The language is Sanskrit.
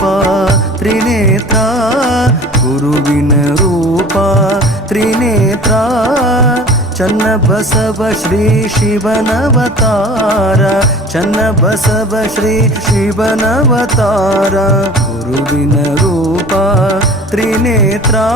पा त्रिनेत्र गुरुबीनरूपा त्रिनेत्रा चन्न बस श्री शिवनवतार चन्न बसब श्री शिवनवतार गुरुबीनरूपा त्रिनेत्रा।